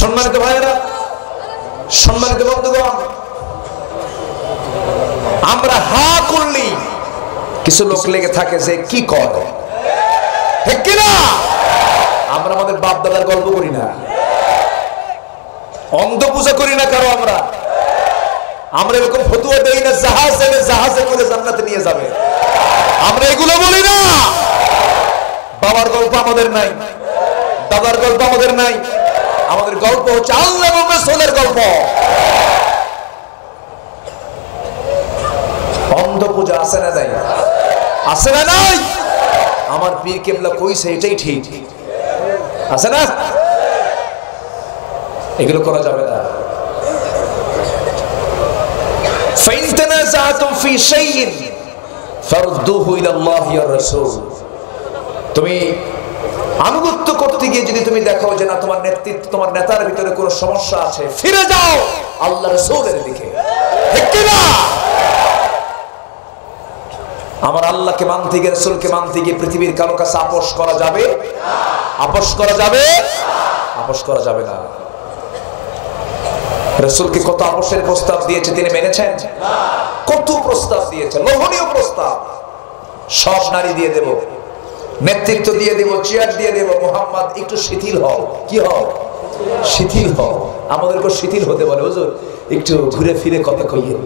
সম্মানিত ভাইয়েরা, সম্মানিত বন্ধুগণ, আমরা হা করলেই কিছু লোক লেগে থাকে যে কি করে, ঠিক কিনা? আমরা আমাদের বাপ দাদার গল্প করি না, অন্ধ পূজা করি না কারো, আমরা এরকম ফতুয়া দেই না জাহাজে করে জান্নাতে নিয়ে যাবে, আমরা এগুলো বলি না। বাবার গল্প আমাদের নাই, দাদার গল্প আমাদের নাই, আমাদের গল্প হচ্ছে আল্লাহ এবং রাসূলের গল্প। অন্ধ পূজা আছে না নাই? আছে না নাই? আমার পীর কেবলা কইছে এটাই ঠিক, আছে না? এগুলো করা যাবে না। فإن تنازعتم في شيء فردوه إلى الله والرسول। তুমি আনুগত্য করতে গিয়ে যদি তুমি দেখো যে না তোমার নেতৃত্ব, তোমার নেতার ভিতরে কোনো সমস্যা আছে, ফিরে যাও আল্লাহ রাসূলের দিকে, ঠিক কি না? আমার আল্লাহকে মানতে গিয়ে, রাসূলকে মানতে গিয়ে পৃথিবীর কারো কাছে আপোষ করা যাবে? আপোষ করা যাবে? আপোষ করা যাবে না। রাসূলকে কত আপোষের প্রস্তাব দিয়েছে, তিনি মেনেছেন? কত প্রস্তাব দিয়েছে, লোভনীয় প্রস্তাব। সব নারী দিয়ে দেব, নেতৃত্ব দিয়ে দেব, চেয়ার দিয়ে দেব, মুহাম্মদ একটু শিথিল হও। কি হও? শিথিল হও। আমাদেরকে শিথিল হতে বলে, হুজুর একটু ঘুরে ফিরে কথা কইয়ে।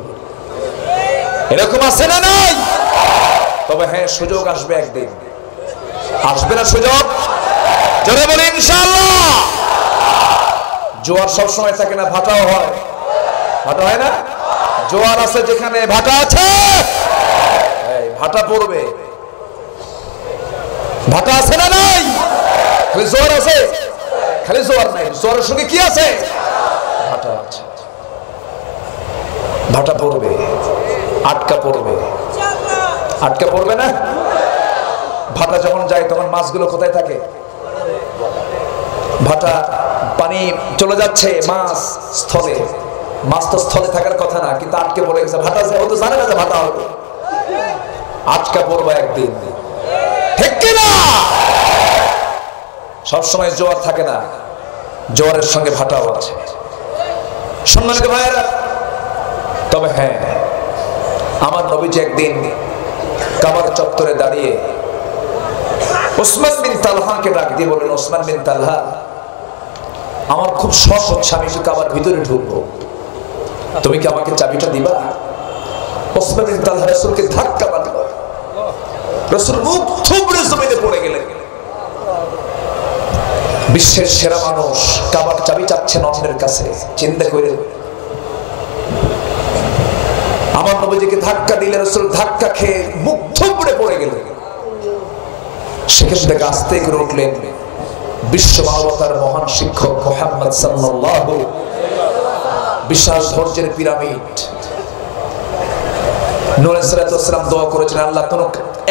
এরকম আছে না নাই? তবে হ্যাঁ, সুযোগ আসবে একদিন। আসবে না সুযোগ? জোরে বলি ইনশাআল্লাহ। জোয়ার সব সময় থাকে না, ভাটাও হয়। ভাটা হয় না? জোয়ার আছে যেখানে ভাটা আছে, ভাটা পড়বে। ভাটা আছে না নাই? খালি জোয়ার আছে? খালি জোয়ার নাই, জোয়ারের সঙ্গে কি আছে? ভাটা আছে। ভাটা পড়বে, আটকা পড়বে। আটকা পড়বে না? ভাটা যখন যায় তখন মাছগুলো কোথায় থাকে? ভাটা পানি চলে যাচ্ছে, মাছ স্থলে। মাছ তো স্থলে থাকার কথা না, কিন্তু আটকে পড়ে গেছে। ভাটা আছে, ও তো জানে না যে ভাটা হবে। আটকা পড়বে একদিন, ঠিক কি না? সবসময় জোয়ার থাকে না, জোয়ারের সঙ্গে ভাটাও আছে। সম্মানিত ভাইয়েরা, তবে হ্যাঁ, আমার নবীজি একদিন কাবার চত্বরে দাঁড়িয়ে ওসমান বিন তালহাকে ডাক দিয়ে বলেন, ওসমান বিন তালহা, আমার খুব শখ হচ্ছে আমি একটু কাবার ভিতরে ঢুকবো, তুমি কি আমাকে চাবিটা দিবা? ওসমান বিন তালহা রাসূলকে ধাক্কা মারল, রাসূল মুখ থুবড়ে জমিনে পড়ে গেলেন। বিশ্বের সেরা মানুষ কাবার চাবি চাচ্ছেন অন্যের কাছে, চিন্তা করে। আমার নবীজিকে ধাক্কা দিলে রাসূল ধাক্কা খেয়ে মুখ থুবড়ে পড়ে গেলেন। সেখান থেকে আস্তে করে উঠলেন বিশ্ব মানবতার মহান শিক্ষক মুহাম্মদ সাল্লাল্লাহু, বিশাল ধৈর্যের পিরামিড। নূহ আলাইহিস সালাম দোয়া করেছেন, আল্লাহ তুমি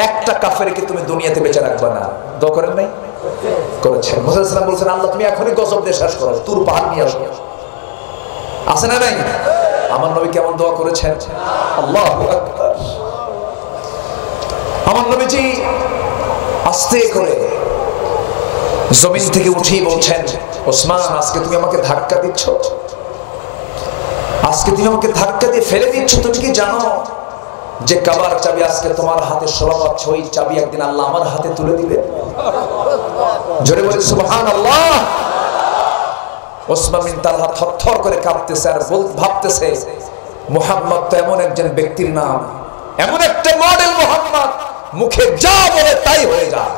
একটা কাফেরকে তুমি দুনিয়াতে বেঁচে রাখবে না। দোয়া করেন নাই? করেছেন। মুসা আলাইহিস সালাম বলেছেন, আল্লাহ তুমি এখনই গজব দিয়ে শেষ করো, তুর পাহাড় নিয়ে আসো। আছে না নাই? আমার নবী কেমন দোয়া করেছেন? আল্লাহু আকবার। আমার নবীজি আস্তে করে জমিন থেকে উঠেই বলছেন, ওসমান আজকে তুমি আমাকে ধাক্কা দিচ্ছ, আজকে তুমি আমাকে ধাক্কা দিয়ে ফেলে দিচ্ছ। তুমি কি জানো যে কাবার চাবি আজকে তোমার হাতে শোভা পাচ্ছে, ওই চাবি একদিন আল্লাহ আমার হাতে তুলে দিবে? জোরে বলে সুবহানাল্লাহ। ওসমান বিন তালহা থরথর করে কাঁপতেছে আর ভাবতেছে, মুহাম্মদ তো এমন একজন ব্যক্তির নাম, এমন একটা মডেল মুহাম্মদ, মুখে যা বলে তাই হয়ে যায়।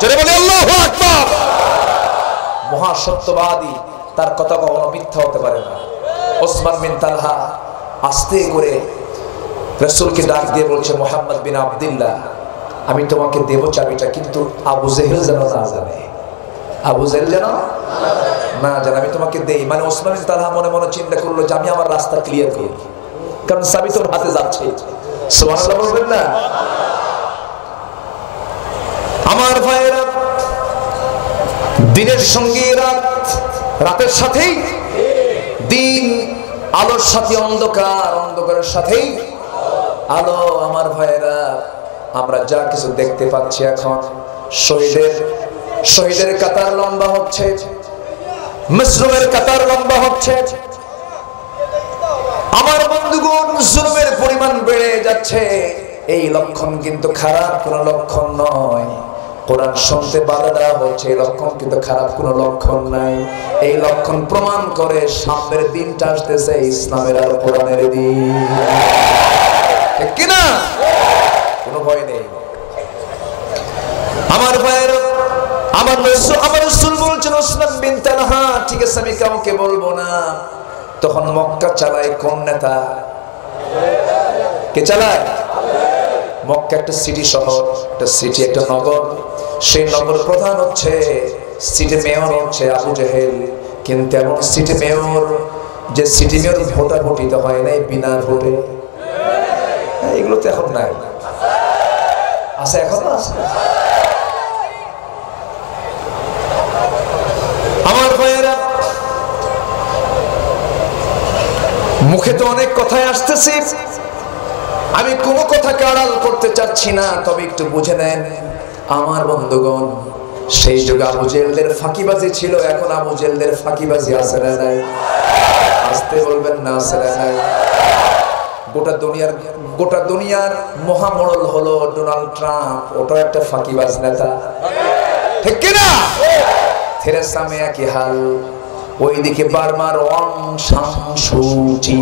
জোরে বলে আল্লাহু আকবার। মহাসত্যবাদী, তার কথা কখনো মিথ্যা হতে পারে না। ওসমান বিন তালহা আস্তে করে রাসূলকে ডাক দিয়ে বলছে, মুহাম্মদ বিন আব্দুল্লাহ, আমি তোমাকে দেব চাবিটা, কিন্তু আবু জেহেল যেন না জানে। আবু জেহেল যেন না জানে, আমি তোমাকে দেই। মানে ওসমান বিন তালহা মনে মনে চিন্তা করলো যে আমি আমার রাস্তা ক্লিয়ার করি, কারণ চাবি তোর হাতে যাচ্ছে। সুবহানাল্লাহ বলবেন না? আমার ভাইয়েরা, দিনের সঙ্গে রাত, রাতের সাথেই দিন, আলোর সাথে অন্ধকার, অন্ধকারের সাথেই আলো। আমার ভাইয়েরা, আমরা যা কিছু দেখতে পাচ্ছি এখন, শহীদের কাতার লম্বা হচ্ছে, মুসলিমের কাতার লম্বা হচ্ছে। আমার বন্ধুগণ, জুলুমের পরিমাণ বেড়ে যাচ্ছে। এই লক্ষণ কিন্তু খারাপ কোনো লক্ষণ নয়। কোরআন শুনতে বাধা দেওয়া হচ্ছে, এই লক্ষণ কিন্তু খারাপ কোনো লক্ষণ নাই। এই লক্ষণ প্রমাণ করে সামনের দিনটা আসতেছে ইসলামের আর কোরআনের দিন, ঠিক কিনা? কোনো ভয় নেই আমার ভাইয়ের। আমার রাসূল বলছেন উসমান বিন তালহা, ঠিক আছে আমি কাউকে বলবো না। তখন মক্কা চালায় কোন নেতা? কে চালায়? মক্কা একটা সিটি শহর, একটা সিটি, একটা নগর। সেই নগর প্রধান হচ্ছে, সিটি মেয়র হচ্ছে আবু জেহেল। কিন্তু এমন সিটি মেয়র যে সিটি মেয়র ভোটাভুটি তো হয় নাই, বিনা ভোটে। এগুলো তো এখন নাই, আছে এখনো আছে। আমার ভাইয়েরা, মুখে তো অনেক কথাই আসতেছে, আমি কোনো কথাকে আড়াল করতে চাচ্ছি না, তবে একটু বুঝে নেন আমার বন্ধুগণ। সেই যুগে আবু জেহেলদের ফাঁকিবাজি ছিল, এখন আবু জেহেলদের ফাঁকিবাজি আছে না নাই? আসতে বলবেন না, আছে না নাই? গোটা দুনিয়ার মহামডল হলো ডোনাল্ড ট্রাম্প, ওটা একটা ফাঁকিবাজ নেতা, ঠিক কিনা? থেরেসা মে একই হাল, ওইদিকে বার্মার অং সান সু চি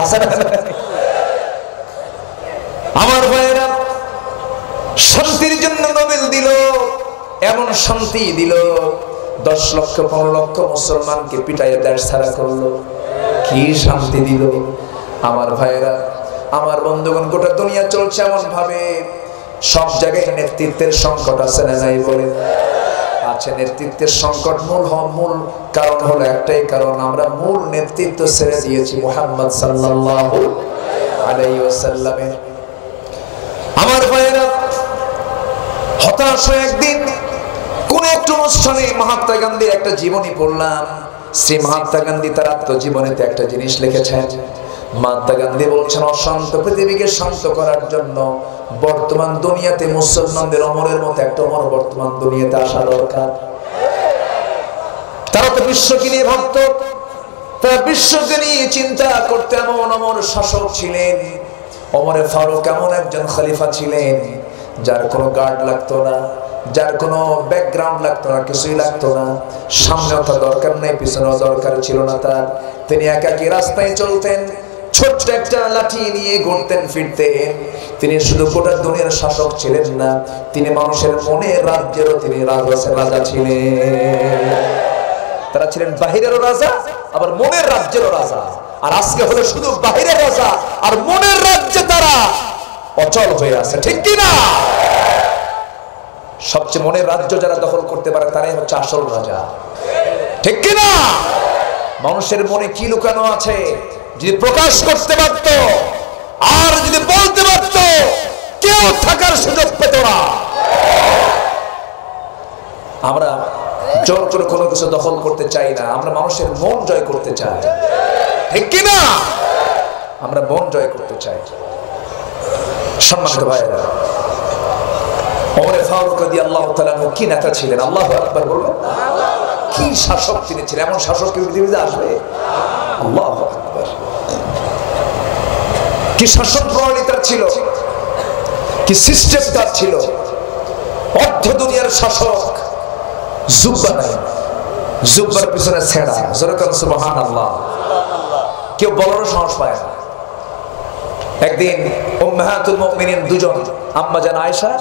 আছে না? আমার ভাইয়েরা, শান্তির জন্য নোবেল দিল, এমন শান্তি দিল 10 লক্ষ 15 লক্ষ মুসলমানকে পিটাইয়ে দেশ ছাড়া করলো। কি শান্তি দিল আমার ভাইয়েরা, আমার বন্ধুগণ। গোটা দুনিয়া চলছে এমন ভাবে, সব জায়গায় নেতৃত্বের সংকট আছে না নাই বলে? আছে নেতৃত্বের সংকট। মূল কারণ হলো একটাই কারণ, আমরা মূল নেতৃত্ব ছেড়ে দিয়েছি মুহাম্মদ সাল্লাল্লাহু আলাইহি ওয়াসাল্লামের। আমার ভাইয়েরা, হতাশ হয়ে একদিন কোন একটা অনুষ্ঠানে মহাত্মা গান্ধীর একটা জীবনী পড়লাম। শ্রী মহাত্মা গান্ধী তার আত্মজীবনীতে একটা জিনিস লিখেছেন। মহাত্মা গান্ধী বলছেন, অশান্ত পৃথিবীকে শান্ত করার জন্য বর্তমান দুনিয়াতে মুসলমানদের অমরের মতো একটা অমর বর্তমান দুনিয়াতে আসা দরকার। তারা তো বিশ্বকে নিয়ে ভাবত, তারা বিশ্বকে নিয়ে চিন্তা করতে। এমন অমর শাসক ছিলেন, ওমরে ফারুক এমন একজন খলিফা ছিলেন যার কোনো গার্ড লাগতো না, যার কোনো ব্যাকগ্রাউন্ড লাগতো না, কিছুই লাগতো না। সামনেও তো দরকার নেই, পিছনেও দরকার ছিল না তার। তিনি একাকী রাস্তায় চলতেন, ছোট্ট একটা লাঠি নিয়ে ঘুরতেন ফিরতেন। তিনি শুধু গোটা দুনিয়ার শাসক ছিলেন না, তিনি মানুষের মনে রাজ্যেরও তিনি রাজা ছিলেন। তারা ছিলেন বাহিরেরও রাজা, আবার মনের রাজ্যেরও রাজা। আর আজকে হলো শুধু বাহিরের রাজা আর মনের রাজ্যে তারা অচল হয়ে আছে, ঠিক কিনা? সবচেয়ে মনের রাজ্য যারা দখল করতে পারে তারাই হচ্ছে আসল রাজা, ঠিক কিনা? মানুষের মনে কি লুকানো আছে যদি প্রকাশ করতে পারত, আর যদি বলতে পারত, কেউ থাকার সুযোগ পেত না। আমরা জোর করে কোনো কিছু দখল করতে চাই না, আমরা মানুষের মন জয় করতে চাই, ঠিক কিনা? আমরা মন জয় করতে চাই। সম্মানিত ভাইয়েরা, ওমরে ফারুক রাদিয়াল্লাহু তাআলা কি নেতা ছিলেন! আল্লাহু আকবার বলবেন। কি শাসক তিনি ছিলেন! এমন শাসক কি পৃথিবীতে আসবে? আল্লাহু আকবার। কি শাসন প্রণালী তার ছিল, কি সিস্টেম তার ছিল! অর্ধ দুনিয়ার শাসক, জুব্বা নাই, জুব্বার পিছনে ছেঁড়া, জোরে বলেন সুবহানাল্লাহ। কেউ বলারও সাহস পায় না। একদিন উম্মাহাতুল মুমিনিন দুজন, আম্মা জান আয়েশা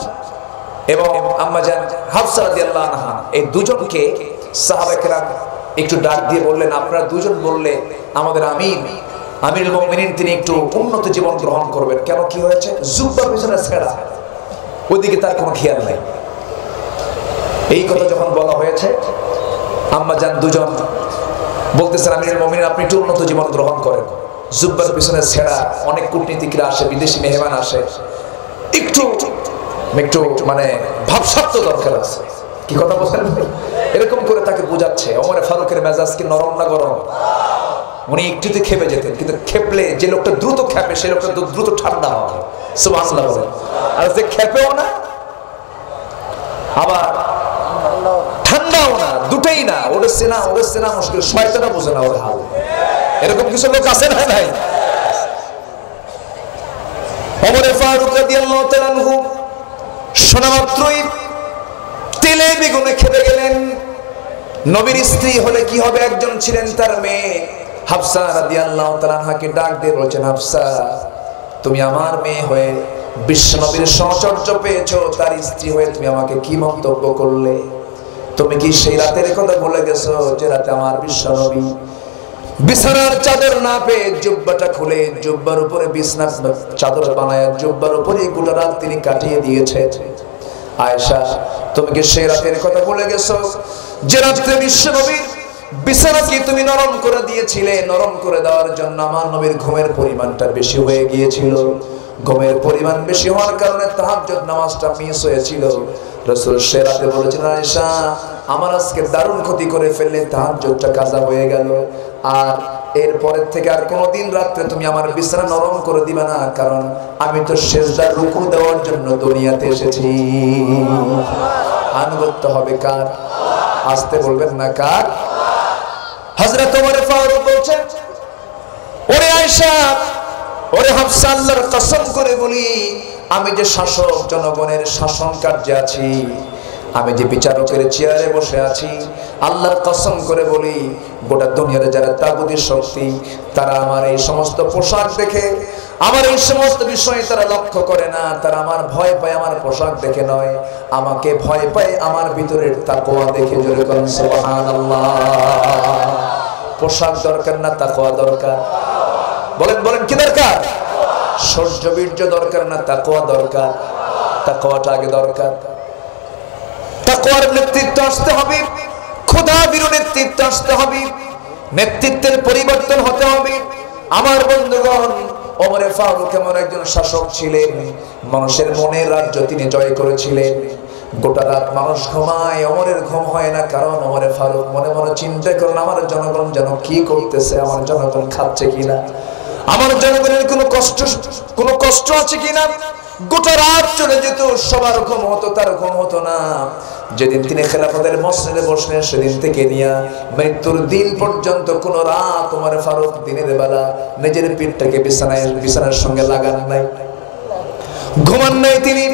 এবং আম্মা জান হাফসা রাদিয়াল্লাহু আনহা, এই দুজনকে সাহাবায়ে কেরাম একটু ডাক দিয়ে বললেন, আপনারা দুজন বললে আমাদের আমিরুল মুমিনিন তিনি একটু উন্নত জীবন গ্রহণ করবেন, কেন কি হয়েছে? জুব্বার পিছনে ছেঁড়া, ওইদিকে তার কোনো খেয়াল নাই। এই কথা যখন বলা হয়েছে, আম্মা জান দুজন বলতেছেন, আমিরুল মুমিনিন আপনি একটু উন্নত জীবন গ্রহণ করেন। জুব্বার পিছনে ছেঁড়া, অনেক কূটনীতিকরা আসে, বিদেশি মেহমান আসে, একটু মানে ভাবসাব দরকার আছে। কি কথা বলছেন? এরকম করে তাকে বোঝাচ্ছে। ওমরে ফারুকের মেজাজ কি নরম না গরম? উনি একটুতে খেপে যেতেন, কিন্তু খেপলে যে লোকটা দ্রুত খেপে সেই লোকটা দ্রুত ঠান্ডা হয়। সুবহানাল্লাহ বলেন। আর যে খেপেও না, আবার ঠান্ডা ঠান্ডাও না, দুটেই না, ওদের সেনা মুশকিল, শয়তানও বোঝে না ওর হাল। এরকম কিছু লোক আছে না ভাই? ওমরে ফারুক রাদিয়াল্লাহু তাআলা আনহু শোনা মাত্রই তেলে বেগুনে খেপে গেলেন। নবীর স্ত্রী হলে কি হবে, একজন ছিলেন তার মেয়ে হাফসা রাদিয়াল্লাহু তাআলা আনহাকে ডাক দিয়ে বলছেন, হাফসা তুমি আমার মেয়ে হয়ে বিশ্বনবীর সহচর্য পেয়েছো, তার স্ত্রী হয়ে তুমি আমাকে কি মন্তব্য করলে? তুমি কি সেই রাতের কথা বলে গেছো যে রাতে আমার বিশ্বনবী বিছানার চাদর না পেয়ে জুব্বাটা খুলে জুব্বার উপরে বিছানার চাদর বানায় জুব্বার উপরে গোটা রাত তিনি কাটিয়ে দিয়েছে? আয়েশা তুমি কি সেই রাতের কথা বলে গেছো যে রাতে বিশ্বনবীর বিছানাকে তুমি নরম করে দিয়েছিলে? নরম করে দেওয়ার জন্য আমার নবীর ঘুমের পরিমাণটা বেশি হয়ে গিয়েছিল, ঘুমের পরিমাণ বেশি হওয়ার কারণে তাহাজ্জুদ নামাজটা মিস হয়েছিল। রাসূল সে রাতে বলেছেন, আয়েশা আমার আজকে দারুণ ক্ষতি করে ফেললে, তাহাজ্জুদটা কাজা হয়ে গেল, আর এরপরের থেকে আর কোনোদিন রাত্রে তুমি আমার বিছানা নরম করে দিবে না, কারণ আমি তো সিজদার রুকু দেওয়ার জন্য দুনিয়াতে এসেছি। আনুগত্য হবে কার? আসতে বলবেন না কার? হযরত ওমর ফারুক বলছেন, ওরে আয়েশা, ওরে হাফসা, আল্লাহর কসম করে বলি আমি যে শাসক, জনগণের শাসন কার্যে আছি, আমি যে বিচারকের চেয়ারে বসে আছি, আল্লাহর কসম করে বলি গোটা দুনিয়ার যারা তাগুতি শক্তি তারা আমার এই সমস্ত পোশাক দেখে, আমার এই সমস্ত বিষয়ে তারা লক্ষ্য করে না, তারা আমার ভয় পায় আমার পোশাক দেখে নয়, আমাকে ভয় পায় আমার ভিতরের তাকওয়া দেখে। জোরে বলেন সুবহানাল্লাহ। পোশাক দরকার না তাকওয়া দরকার? বলেন বলেন কি দরকার? শৌর্য বীর্য দরকার না তাকওয়া দরকার? তাকওয়াটা আগে দরকার। তাকওয়ার নেতৃত্ব আসতে হবে, খোদা ভীরু নেতৃত্ব আসতে হবে, নেতৃত্বের পরিবর্তন হতে হবে। আমার বন্ধুগণ, ওমর ফারুক এমন একজন শাসক ছিলেন, মানুষের মনের রাজ্য তিনি জয় করেছিলেন। গোটা রাত মানুষ ঘুমায়, ওমরের ঘুম হয় না, কারণ ওমর ফারুক মনে মনে চিন্তা করেন আমার জনগণ যেন কি করতেছে, আমার জনগণ খাচ্ছে কিনা, আমার জনগণের কোনো কষ্ট আছে কিনা। গোটা রাত চলে যেত, সবার ঘুম হতো, তার ঘুম হতো না। যেদিন তিনি খেলাফতের মসজিদে বসলেন সেদিন থেকে নিয়ে মৃত্যুর দিন পর্যন্ত কোন রাত ওমর ফারুক দিনের বেলা নিজের পিঠটাকে বিছানার সঙ্গে লাগান নাই, ঘুমান নাই। তিনি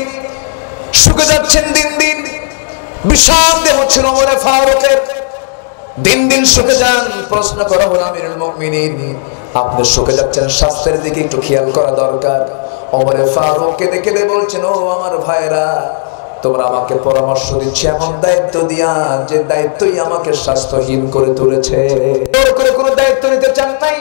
শুকে যাচ্ছেন দিন দিন, বিশাল দেহ ছিল ওমর ফারুকের, দিন দিন শুকে যান। প্রশ্ন করা হলো, আমিরুল মুমিনিন আপনি শুকে যাচ্ছেন, স্বাস্থ্যের দিকে একটু খেয়াল করা দরকার। ওমর ফারুক কেঁদে কেঁদে বলছেন, ও আমার ভাইরা, তোমরা আমাকে পরামর্শ দিচ্ছ এমন দায়িত্ব দিয়া যে দায়িত্বই আমাকে স্বাস্থ্যহীন করে তুলেছে। জোর করে কোনো দায়িত্ব নিতে চান নাই,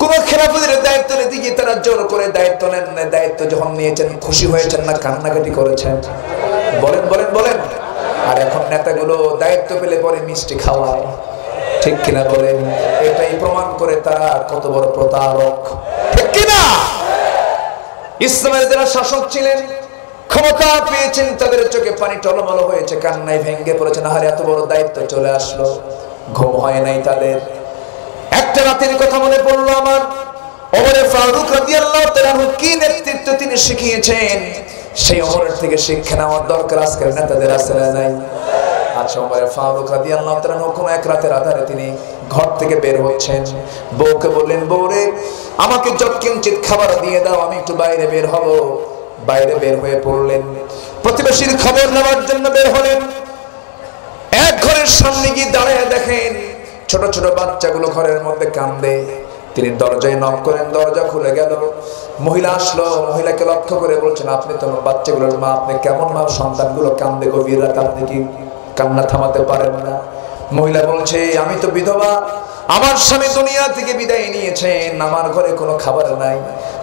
কোন খেলাফতের দায়িত্ব নিতে গিয়ে তারা জোর করে দায়িত্ব নেন না। দায়িত্ব যখন নিয়েছেন খুশি হয়েছেন না কান্নাকাটি করেছেন? বলেন বলেন বলেন। আর এখন নেতাগুলো দায়িত্ব পেলে পরে মিষ্টি খাওয়ায়, ঠিক কিনা বলেন? এটাই প্রমাণ করে তারা কত বড় প্রতারক, ঠিক কিনা? ইসলামের যারা শাসক ছিলেন, ক্ষমতা পেয়েছেন, তাদের চোখে পানি টলমল হয়েছে, কান্নায় ভেঙে পড়েছেন, আরে এত বড় দায়িত্ব চলে আসলো, ঘুম হয় নাই তাদের। একটা রাতের কথা মনে পড়লো আমার, ওমর ফারুক রাদিয়াল্লাহু তাআলা কি নেতৃত্ব তিনি শিখিয়েছেন, সেই ওমরের থেকে শিক্ষা নেওয়ার দরকার আজকের নেতাদের আছে না নাই? আচ্ছা, ওমর ফারুক রাদিয়াল্লাহু তাআলা কোন এক রাতের আধারে তিনি ঘর থেকে বের হচ্ছেন, বউকে বললেন, বউরে আমাকে যৎকিঞ্চিত খাবার দিয়ে দাও, আমি একটু বাইরে বের হব। বাইরে বের হয়ে পড়লেন, প্রতিবেশীর খবর নেওয়ার জন্য বের হলেন। এক ঘরের সামনে গিয়ে দাঁড়িয়ে দেখেন ছোট ছোট বাচ্চাগুলো ঘরের মধ্যে কান্দে। তিনি দরজায় নক করেন, দরজা খুলে গেল, মহিলা আসলো। মহিলাকে লক্ষ্য করে বলছেন, আপনি তো বাচ্চাগুলোর মা, আপনি কেমন মা? সন্তানগুলো কান্দে গভীর রাত, আপনি কি কান্না থামাতে পারেন না? মহিলা বলছে, আমি তো বিধবা, আমার স্বামী দুনিয়া থেকে বিদায় নিয়েছেন, আমার ঘরে কোনো খাবার নাই,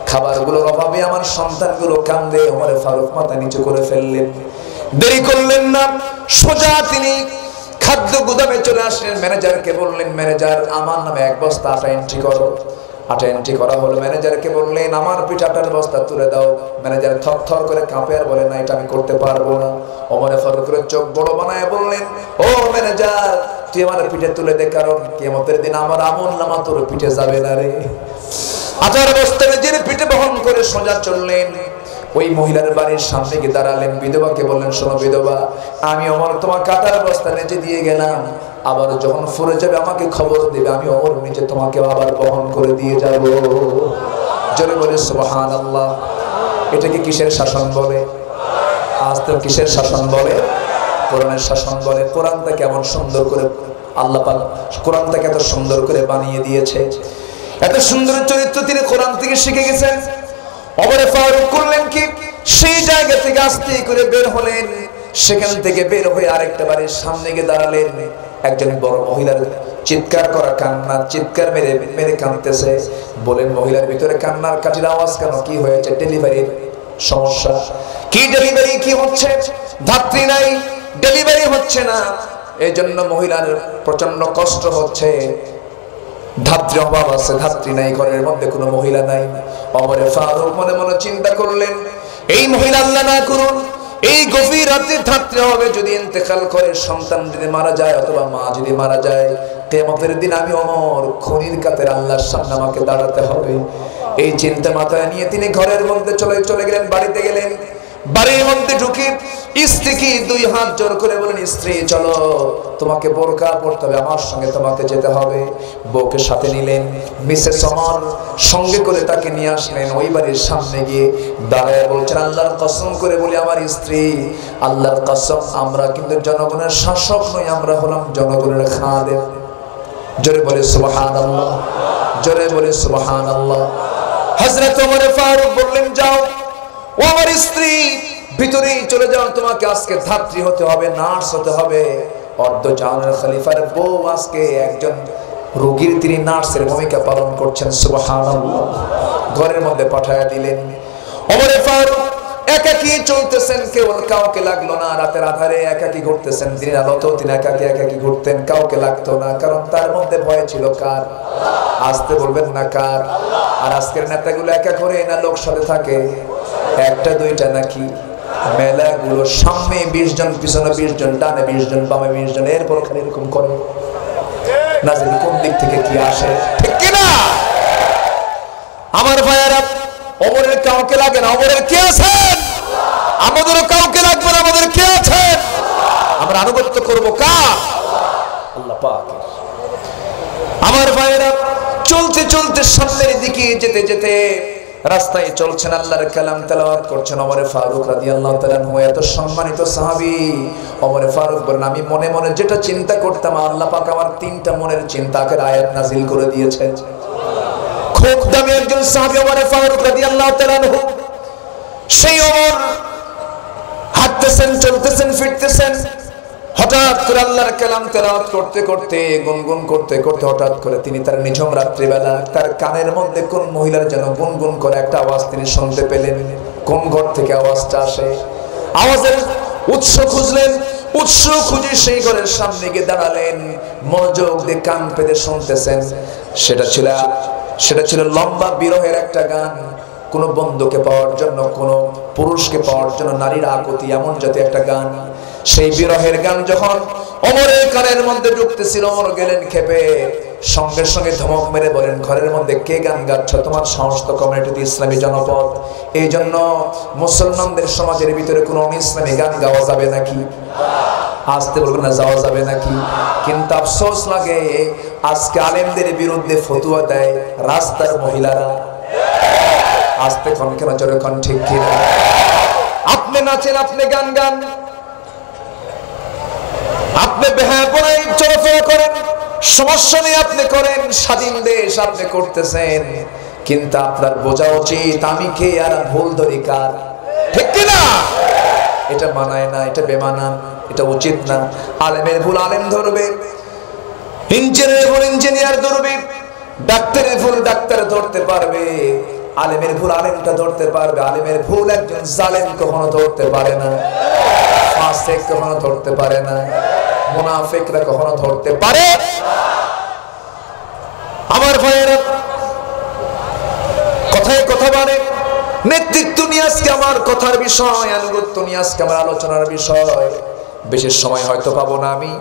খাবারগুলোর অভাবে আমার সন্তানগুলো কান্দে। ওমর ফারুক মাথা নিচু করে ফেললেন, দেরি করলেন না, সোজা তিনি খাদ্য গুদামে চলে আসলেন। ম্যানেজারকে বললেন, ম্যানেজার আমার নামে এক বস্তা আটা এন্ট্রি করো। আটা এন্ট্রি করা হলো। ম্যানেজারকে বললেন, আমার পিঠে আটার বস্তা তুলে দাও। ম্যানেজার থরথর করে কাঁপে আর বলে, না এটা আমি করতে পারবো না। ওমর ফারুকের চোখ বড় বানায় বললেন, ও ম্যানেজার তুই আমার পিঠে তুলে দে, কারণ কিয়ামতের দিন আমার আমলনামা তোর পিঠে যাবে না রে। আটার বস্তা নিজের পিঠে বহন করে সোজা চললেন। ওই মহিলার বাড়ির সামনে গিয়ে দাঁড়ালেন, বিধবাকে বললেন, শোনো বিধবা, আমি ওমর তোমার কাটার বস্তা নিচে দিয়ে গেলাম, আবার যখন ফুরে যাবে আমাকে খবর দেবে, আমি ওমর নিচে তোমাকে আবার বহন করে দিয়ে যাব। জোরে বলে সুবহানাল্লাহ। এটাকে কিসের শাসন বলে? আজ তো কিসের শাসন বলে? কোরআনের শাসন বলে। কোরআনটা কেমন সুন্দর করে আল্লাহ পাক কোরআনটাকে এত সুন্দর করে বানিয়ে দিয়েছে, এত সুন্দর চরিত্র তিনি কোরআন থেকে শিখে গেছেন। ওমর ফারুক করলেন কি, সেই জায়গা থেকে আস্তে করে বের হলেন, সেখান থেকে বের হয়ে আরেকটা বাড়ির সামনে গিয়ে দাঁড়ালেন। একজন বড় মহিলার চিৎকার করা, কান্না, চিৎকার মেরে মেরে কাঁদতেছে। বলেন, মহিলার ভিতরে কান্নার কাঠির আওয়াজ কেন? কি হয়েছে? ডেলিভারির সমস্যা। কি ডেলিভারি? কি হচ্ছে? ধাত্রী নাই, ডেলিভারি হচ্ছে না, এই জন্য মহিলার প্রচন্ড কষ্ট হচ্ছে। ধাত্রী অভাব আছে, ধাত্রী নাই, ঘরের মধ্যে কোনো মহিলা নাই। ওমর ফারুক মনে মনে চিন্তা করলেন, এই মহিলা আল্লাহ না করুন, এই গভীর রাতে ধাত্রী হবে, যদি ইন্তেকাল করে, সন্তান যদি মারা যায় অথবা মা যদি মারা যায়, কিয়ামতের দিন আমি ওমর খনির কাতের আল্লাহর সামনে আমাকে দাঁড়াতে হবে। এই চিন্তা মাথায় নিয়ে তিনি ঘরের মধ্যে চলে গেলেন, বাড়িতে গেলেন। বাড়ির মধ্যে ঢুকে স্ত্রীকে দুই হাত জোর করে বলেন, স্ত্রী চলো, তোমাকে বোরকা পড়তে হবে, আমার সঙ্গে তোমাকে যেতে হবে। বউকে সাথে নিলেন, মিসেস ওমর সঙ্গে করে তাকে নিয়ে আসলেন। ওই বাড়ির সামনে গিয়ে দাঁড়ায় বলছেন, আল্লাহর কসম করে বলি আমার স্ত্রী, আল্লাহর কসম, আমরা কিন্তু জনগণের শাসক নই, আমরা হলাম জনগণের খাদেম। জোরে বলে সুবহানাল্লাহ, জোরে বলে সুবহানাল্লাহ। হযরত ওমর ফারুক বললেন, যাও ও আমার স্ত্রী, ভিতরে চলে যাও, তোমাকে আজকে ধাত্রী হতে হবে, নার্স হতে হবে। অর্ধ জাহানের খলিফার বউ আজকে একজন রোগীর, তিনি নার্সের ভূমিকা পালন করছেন। সুবহানাল্লাহ। ঘরের মধ্যে পাঠায়া দিলেন। ওমর ফারুক একাকী চলতেছেন, কেবল কাউকে লাগলো না। রাতের আধারে একাকী ঘুরতেছেন, দিনের আলোতেও তিনি একাকী ঘুরতেন, কাউকে লাগতো না, কারণ তার মধ্যে ভয় ছিল কার? আসতে বলবেন না কার? আর আজকের নেতাগুলো একা করে না লোক সাথে থাকে? একটা দুইটা নাকি মেলাগুলো, সামনে 20 জন, পিছনে 20 জন, ডানে 20 জন, বামে 20 জন, এরপর খালি এরকম করে, না জানি কোন দিক থেকে কি আসে, ঠিক কিনা? আমার ভাইয়েরা, ওমরের কাউকে লাগে না, ওমরের কে আছেন? আমাদেরও কাউকে লাগবে না, আমাদের কে আছেন? আমরা আনুগত্য করবো কার? আল্লাহ পাক। আমার ভাইয়েরা, চলতে চলতে সামনের দিকে যেতে যেতে রাস্তায় চলছেন, আল্লাহর কালাম তেলাওয়াত করছেন। ওমর ফারুক রাদিয়াল্লাহু তাআলা আনহু এত সম্মানিত সাহাবী। ওমর ফারুক বলেন, আমি মনে মনে যেটা চিন্তা করতাম, আল্লাহ পাক আমার 3টা মনের চিন্তাকে আয়াত নাযিল করে দিয়েছেন। খুব দামি একজন সাহাবী ওমর ফারুক রাদিয়াল্লাহু তাআলা আনহু। সেই ওমর হাঁটতেছেন, চলতেছেন, ফিরতেছেন। হঠাৎ করে আল্লাহর কালাম তেলাওয়াত করতে করতে, গুনগুন করতে করতে হঠাৎ করে তিনি তার নিঝুম রাত্রিবেলা তার কানের মধ্যে কোন মহিলার যেন গুনগুন করে একটা আওয়াজ তিনি শুনতে পেলেন। কোন ঘর থেকে আওয়াজটা আসে? আওয়াজের উৎস খুঁজলেন, উৎস খুঁজে সেই ঘরের সামনে গিয়ে দাঁড়ালেন, মনোযোগ দিয়ে কান পেতে শুনতেছেন। সেটা ছিল লম্বা বিরহের একটা গান। কোন বন্ধুকে পাওয়ার জন্য, কোন পুরুষকে পাওয়ার জন্য নারীর আকুতি, এমন জাতীয় একটা গান। সেই বিরহের গান যখন ওমরের কানের মধ্যে ঢুকতেছিল, ওমর গেলেন ক্ষেপে, সঙ্গে সঙ্গে ধমক মেরে বলেন, ঘরের মধ্যে কে গান গাচ্ছ? তোমার সমস্ত কমিউনিটি ইসলামী জনপদ, এই জন্য মুসলমানদের সমাজের ভিতরে কোনো ইসলামী গান গাওয়া যাবে নাকি? আসতে বলবেন না, যাওয়া যাবে নাকি? কিন্তু আফসোস লাগে, আজকে আলেমদের বিরুদ্ধে ফতুয়া দেয় রাস্তার মহিলারা। আসতে কোন কেন, জোরে কোন, ঠিক কিনা? আপনি নাচেন, আপনি গান গান, আপনি বেহায়াপনায় চলাফেরা করেন, সমস্যা নেই, আপনি করেন, স্বাধীন দেশ আপনি করতেছেন, কিন্তু আপনার বোঝা উচিত আমি কে আর ভুল ধরি কার, ঠিক কিনা? এটা মানায় না, এটা বেমানান, এটা উচিত না। আলেমের ভুল আলেম ধরবে, ইঞ্জিনিয়ারের ভুল ইঞ্জিনিয়ার ধরবে, ডাক্তারের ভুল ডাক্তার ধরতে পারবে, আলেমের ভুল আলেমটা ধরতে পারবে। আলেমের ভুল একজন জালেম কখনো ধরতে পারে না, ফাসিক কখনো ধরতে পারে না, মুনাফিকরা কখনো ধরতে পারে। আমার ভাইয়েরা, কথায় কথা বলে, নেতৃত্ব নিয়ে আজকে আমার কথার বিষয়, আনুগত্য নিয়ে আজকে আমার আলোচনার বিষয়। বেশি সময় হয়তো পাবো না, আমি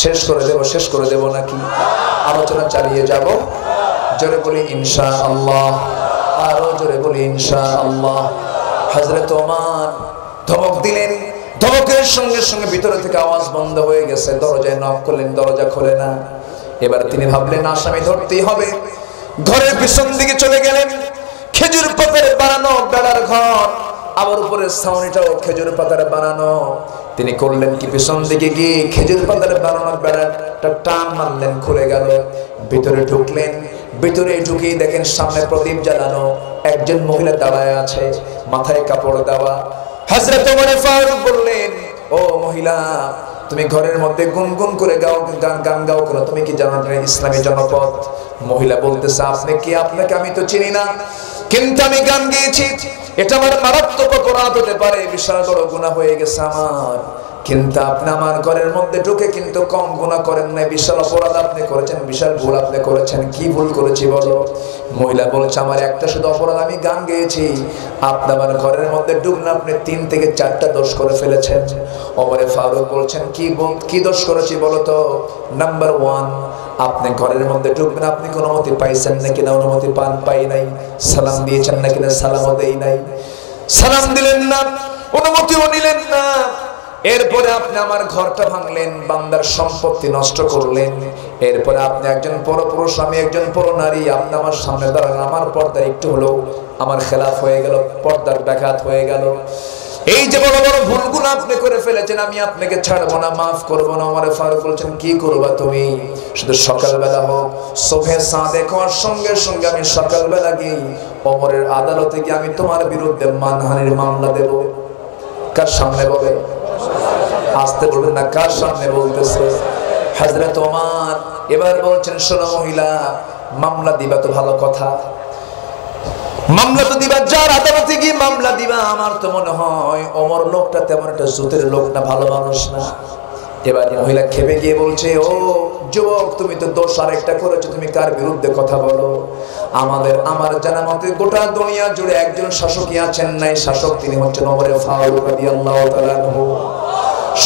শেষ করে দেব নাকি আলোচনা চালিয়ে যাব? জোরে বলি ইনশাআল্লাহ, আরো জোরে বলি ইনশাআল্লাহ। হযরত ওমর ধমক দিলেন, ধমকের সঙ্গে সঙ্গে ভিতরে থেকে আওয়াজ বন্ধ হয়ে গেছে। দরজায় নক করলেন, দরজা খোলে না। এবার তিনি ভাবলেন আসামি ধরতেই হবে। ঘরের পিছন দিকে চলে গেলেন। খেজুর পাতার বানানো বেড়ার ঘর, আবার উপরে ছাউনিটাও খেজুর পাতার বানানো। তিনি করলেন কি, পিছন দিকে গিয়ে খেজুর পাতার বানানো বেড়াটা টান মারলেন, খুলে গেল। ভিতরে ঢুকলেন। ভিতরে ঢুকে দেখেন সামনে প্রদীপ জ্বালানো, একজন মহিলা দাঁড়ায় আছে, মাথায় কাপড় দেওয়া। হযরত ওমর ফারুক বললেন, ও মহিলা, তুমি ঘরের মধ্যে গুনগুন করে গান গাও কেন? তুমি কি জানো না ইসলামী জনপদ? মহিলা বলতেছে, আপনি কি? আপনাকে আমি তো চিনি না, কিন্তু আমি গান গেয়েছি। এটা আমার মারাত্মক অপরাধ হতে পারে, বিশাল বড় গুনাহ হয়ে গেছে আমার। কিন্তু আপনি আমার ঘরের মধ্যে ঢুকে কিন্তু কম গুনাহ করেন নাই, বিশাল অপরাধ আপনি করেছেন, বিশাল ভুল আপনি করেছেন। কি ভুল করেছি বলো? মহিলা বলছে, আমার একটা শুধু অপরাধ, আমি গান গেয়েছি। আপনি আমার ঘরের মধ্যে ঢুকলেন, আপনি 3 থেকে 4টা দোষ করে ফেলেছেন। ওমর ফারুক বলছেন, কি দোষ করেছি বলো তো? নাম্বার 1, আপনি ঘরের মধ্যে ঢুকবেন, আপনি কোনো অনুমতি পাইছেন নাকি না? অনুমতি পাই নাই। সালাম দিয়েছেন নাকি না? সালামও দেই নাই। সালাম দিলেন না, অনুমতিও নিলেন না। এরপরে আপনি আমার ঘরটা ভাঙলেন, বান্দার সম্পত্তি নষ্ট করলেন। এরপরে আপনি একজন পরপুরুষ, আমি একজন পরনারী। আপনি আমার সামনে দাঁড়ালেন, আমার পর্দা একটু হলো আমার খেলাফ হয়ে গেল, পর্দার ব্যাঘাত হয়ে গেল। এই যে বড় বড় ভুলগুলো আপনি করে ফেলেছেন, আমি আপনাকে ছাড়বো না, মাফ করবো না। ওমর ফারুক বলছেন, কি করবা তুমি? শুধু সকালবেলা হোক, সুবহে সাদেক হওয়ার সঙ্গে সঙ্গে আমি সকালবেলা গিয়ে ওমরের আদালতে গিয়ে আমি তোমার বিরুদ্ধে মানহানির মামলা দেব। কার সামনে বলে? আসতে বলবেন না, কার সামনে বলতেছে? হযরত ওমর এবার বলছেন, শোনো মহিলা, মামলা দিবা তো ভালো কথা, মামলা তো দিবা, যার আদালতে গিয়ে মামলা দিবা। আমার তো মনে হয় ওমর লোকটা তেমন একটা জুতের লোক না, ভালো মানুষ না। এবার মহিলা খেপে গিয়ে বলছে, ও যুবক, তুমি তো দোষ আরেকটা করেছো, তুমি কার বিরুদ্ধে কথা বলো? আমার জানা মতে গোটা দুনিয়া জুড়ে একজন শাসকই আছেন নাই শাসক, তিনি হচ্ছেন ওমর ফারুক রাদিয়াল্লাহু তাআলা আনহু।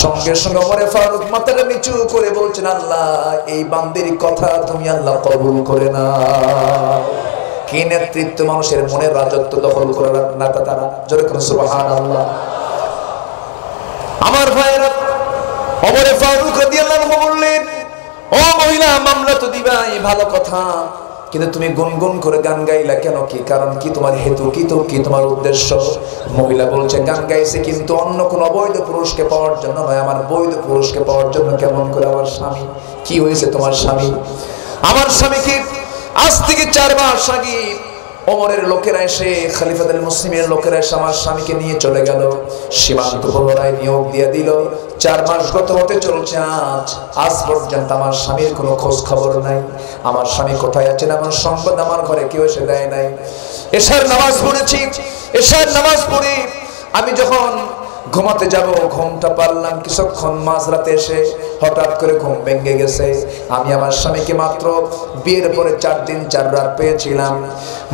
সঙ্গে সঙ্গে ওমর ফারুক মাথাটা নিচু করে বলছেন, আল্লাহ, এই বান্দির কথা তুমি আল্লাহ কবুল করে না। কি নেতৃত্ব! মানুষের মনের রাজত্ব দখল করে না তারা। জোরে করে সুবহানাল্লাহ। আমার ভাইরা, ওমর ফারুক রাদিয়াল্লাহু আনহু বললেন, ও মহিলা, মামলা তো দিবা, এই ভালো কথা, কিন্তু তুমি গুনগুন করে গান গাইলা কেন? কি কারণ? কি তোমার হেতু? কি তোমার উদ্দেশ্য? মহিলা বলছে, গান গাইছে কিন্তু অন্য কোন অবৈধ পুরুষকে পাওয়ার জন্য নয়, আমার বৈধ পুরুষকে পাওয়ার জন্য। কেমন করে? আমার স্বামী। কি হয়েছে তোমার স্বামী? আমার স্বামীকে আজ থেকে 4 মাস আগে ওমরের লোকেরা এসে, খলিফাতুল মুসলিমের লোকেরা এসে আমার স্বামীকে নিয়ে চলে গেল, সীমান্ত প্রহরায় নিয়োগ দিয়ে দিল। 4 মাস গত হতে চলছে, আজ পর্যন্ত আমার স্বামীর কোনো খোঁজ খবর নাই। আমার স্বামী কোথায় আছেন আমার সংবাদ আমার ঘরে কেউ এসে দেয় নাই। এশার নামাজ পড়েছি, এশার নামাজ পড়ে আমি যখন ঘুমাতে যাব, ঘুমটা পারলাম কিছুক্ষণ, মাঝরাতে এসে হঠাৎ করে ঘুম ভেঙে গেছে। আমি আমার স্বামীকে মাত্র বিয়ের পরে 4 দিন 4 রাত পেয়েছিলাম।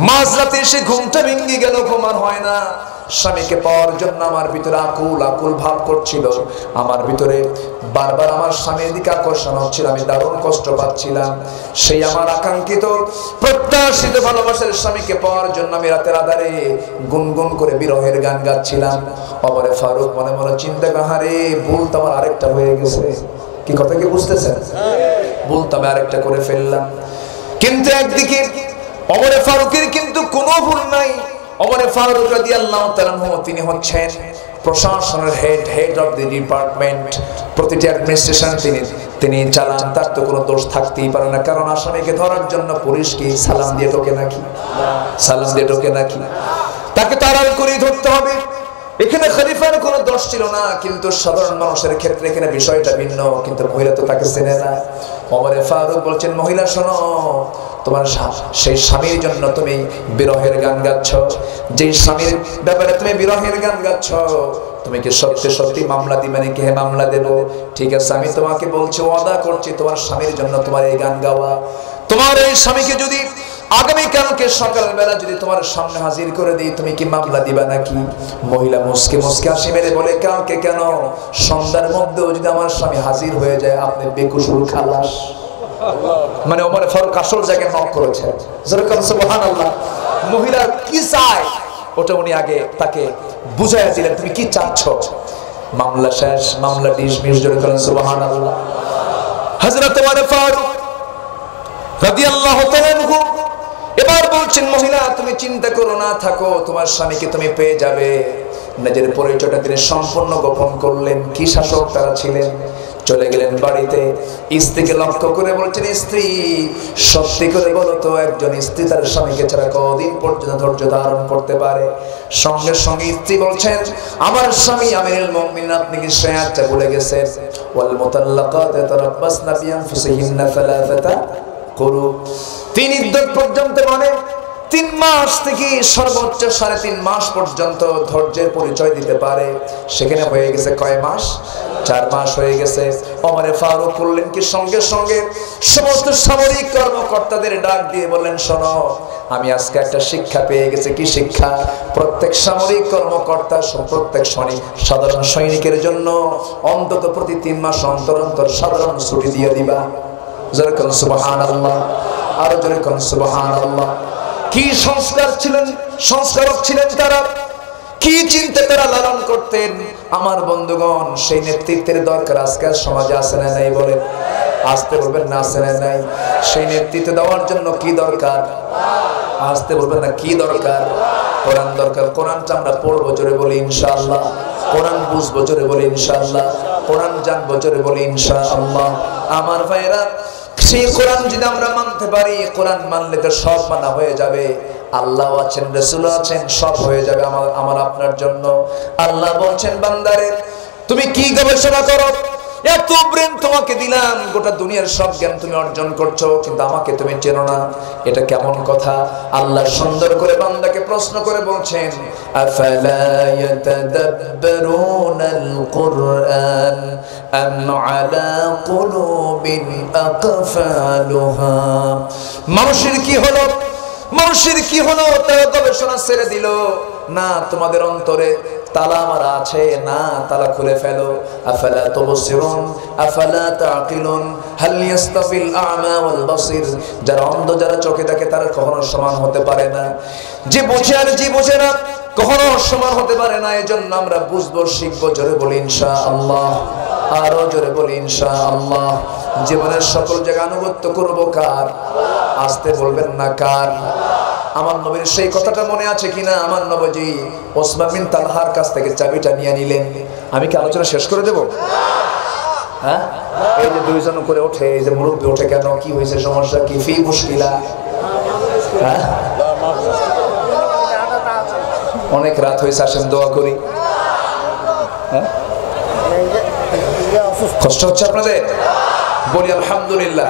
মাঝরাতে এসে ঘুমটা ভেঙে গেল, ঘুম আর হয় না। স্বামীকে পাওয়ার জন্য আমার ভিতরে আকুল ভাব করছিল। আমার ভিতরে বারবার আমার স্বামীর দিকে আকর্ষণ হচ্ছিল, আমি দারুণ কষ্ট পাচ্ছিলাম। সেই আমার আকাঙ্ক্ষিত প্রত্যাশিত ভালোবাসার স্বামীকে পাওয়ার জন্য আমি রাতের আধারে গুনগুন করে বিরহের গান গাচ্ছিলাম। ওমর ফারুক মনে মনে চিন্তা করে, হারে, ভুল তো আমার আরেকটা হয়ে গেছে। কি কথা কি বুঝতেছেন? ভুল তো আমি আরেকটা করে ফেললাম। কিন্তু একদিকে ওমর ফারুকের কিন্তু কোনো ভুল নাই। ওমর ফারুক রাদিয়াল্লাহু তাআলা তিনি হচ্ছেন প্রশাসনের হেড অফ দি ডিপার্টমেন্ট। প্রতিটি অ্যাডমিনিস্ট্রেশন তিনি চালান, তার তো কোনো দোষ থাকতেই পারে না। কারণ আসামিকে ধরার জন্য পুলিশ কি সালাম দিয়ে ঢোকে নাকি? সালাম দিয়ে ঢোকে নাকি? তাকে তাড়াতাড়ি করে ধরতে হবে। এখানে খলিফার কোনো দোষ ছিল না, কিন্তু সাধারণ মানুষের ক্ষেত্রে এখানে বিষয়টা ভিন্ন। কিন্তু মহিলা তো তাকে চেনে না। ওমর ফারুক বলছেন, মহিলা শোনো, তোমার সেই স্বামীর জন্য তুমি বিরহের গান গাচ্ছ, যে স্বামীর ব্যাপারে তুমি বিরহের গান গাচ্ছ, তুমি কি সত্যি সত্যি মামলা দিবে নাকি? হ্যাঁ, মামলা দেব। ঠিক আছে, আমি তোমাকে বলছি, ওয়াদা করছি, তোমার স্বামীর জন্য তোমার এই গান গাওয়া। তোমার এই স্বামীকে যদি আগামীকালকে সকালবেলা যদি তোমার সামনে হাজির করে দিই, তুমি কি মামলা দিবা নাকি? মহিলা মুসকে মুসকে হাসি মেরে বলে, কালকে কেন, সন্ধ্যার মধ্যেও যদি আমার স্বামী হাজির হয়ে যায়, আপনি বেকসুর খালাস। মানে ওমর ফারুক আসল জায়গায় নক করেছে। যেরকম সুবহানাল্লাহ। মহিলা কি চায়? ওটা উনি আগে তাকে বুঝাইয়া দিলেন তুমি কি চাচ্ছ। মামলা শেষ, মামলা ডিসমিস। জোরে বলেন সুবহানাল্লাহ। হযরত ওমর ফারুক রাদিয়াল্লাহু তাআলা আনহু এবার বলছেন মহিলা তুমি চিন্তা করো না, থাকো, তোমার স্বামীকে তুমি পেয়ে যাবে। নিজের পরিচয়টা তিনি সম্পূর্ণ গোপন করলেন। কি শাসক তারা ছিলেন। চলে গেলেন বাড়িতে, স্ত্রীকে লক্ষ্য করে বলছেন স্ত্রী সত্যি করে বলো তো একজন স্ত্রী তার স্বামীকে ছাড়া কতদিন পর্যন্ত ধৈর্য ধারণ করতে পারে। সঙ্গে সঙ্গে স্ত্রী বলছেন আমার স্বামী আমিরুল মুমিনিন আপনি কি সেই আয়াতটা ভুলে গেছেন, ওয়াল মুতাল্লাকাতু ইয়াতারাব্বাসনা বিআনফুসিহিন্না সালাসাতা কুরু। 3 ইদ্দত পর্যন্ত, মানে 3 মাস থেকে সর্বোচ্চ 3.5 মাস পর্যন্ত ধৈর্যের পরিচয় দিতে পারে। সেখানে হয়ে গেছে কয় মাস? 4 মাস হয়ে গেছে। ওমর ফারুক করলেন কি সঙ্গে সঙ্গে সমস্ত সামরিক কর্মকর্তাদের ডাক দিয়ে বললেন শোনো আমি আজকে একটা শিক্ষা পেয়ে গেছি। কি শিক্ষা? প্রত্যেক সামরিক কর্মকর্তা প্রত্যেক সাধারণ সৈনিকের জন্য অন্তত প্রতি 3 মাস অন্তর অন্তর সাধারণ ছুটি দিয়ে দিবা। জোরে কোন সুবহানাল্লাহ, আরো জোরে কোন সুবহানাল্লাহ। কি সংস্কারক ছিলেন তারা, কি চিন্তা তারা লালন করতেন। আমার বন্ধুগণ সেই নেতৃত্বের দরকার আজকের সমাজে আছে না নাই? বলেন, আসতে বলবেন না আছে না নাই? সেই নেতৃত্ব দেওয়ার জন্য কি দরকার? আসতে বলবেন না কি দরকার? কোরআন দরকার। কোরআনটা আমরা পড়বো, জোরে বলি ইনশাআল্লাহ। কোরআন বুঝবো, জোরে বলি ইনশাআল্লাহ। কোরআন জানবো, জোরে বলি ইনশাআল্লাহ। আমার ভাইরা সেই কোরআন যদি আমরা মানতে পারি, কোরআন মানলে তো সব মানা হয়ে যাবে। আল্লাহ আছেন, রাসূল আছেন, সব হয়ে যাবে আমার আপনার জন্য। আল্লাহ বলছেন বান্দারে তুমি কি গবেষণা করো, এত ব্রেন তোমাকে দিলাম, গোটা দুনিয়ার সব জ্ঞান তুমি অর্জন করছো, কিন্তু আমাকে তুমি চেনো না। এটা কেমন কথা? আল্লাহ সুন্দর করে বান্দাকে প্রশ্ন করে বলছেন আফালা ইয়াতাদাব্বারুনাল কুরআন আম আলা কুলুবিন আকফালুহা। মানুষের কি হলো, মানুষের কি হলো? তারা গবেষণা ছেড়ে দিল না। তোমাদের অন্তরে তালা মারা আছে না, তালা খুলে ফেলো। আফালা তুবসিরুন আফালা তাকিলুন হাল ইয়াস্তাফিল আ'মা ওয়াল বাসির। যারা অন্ধ, যারা চোখে দেখে, তারা কখনো সমান হতে পারে না। যে বোঝে আর যে বোঝে না কখনো সমান হতে পারে না। এজন্য আমরা বুঝবো, শিখবো। জোরে বলি ইনশাআল্লাহ, আরো জোরে বলি ইনশাআল্লাহ। জীবনের সকল জায়গায় আনুগত্য করবো কার? আসতে বলবেন না কার? আমার নবীর সেই কথাটা মনে আছে কিনা? আমার নবীজি ওসমান বিন তালহার কাছ থেকে চাবিটা নিয়ে নিলেন। আমি কি আলোচনা শেষ করে দেব? হ্যাঁ, এই যে 2 জন করে ওঠে, এই যে মুরব্বী ওঠে কেন? কি হয়েছে? সমস্যা কি? ফি মুশকিলা? হ্যাঁ, অনেক রাত হয়েছে, আসেন দোয়া করি। হ্যাঁ, কষ্ট হচ্ছে আপনাদের? বলি আলহামদুলিল্লাহ,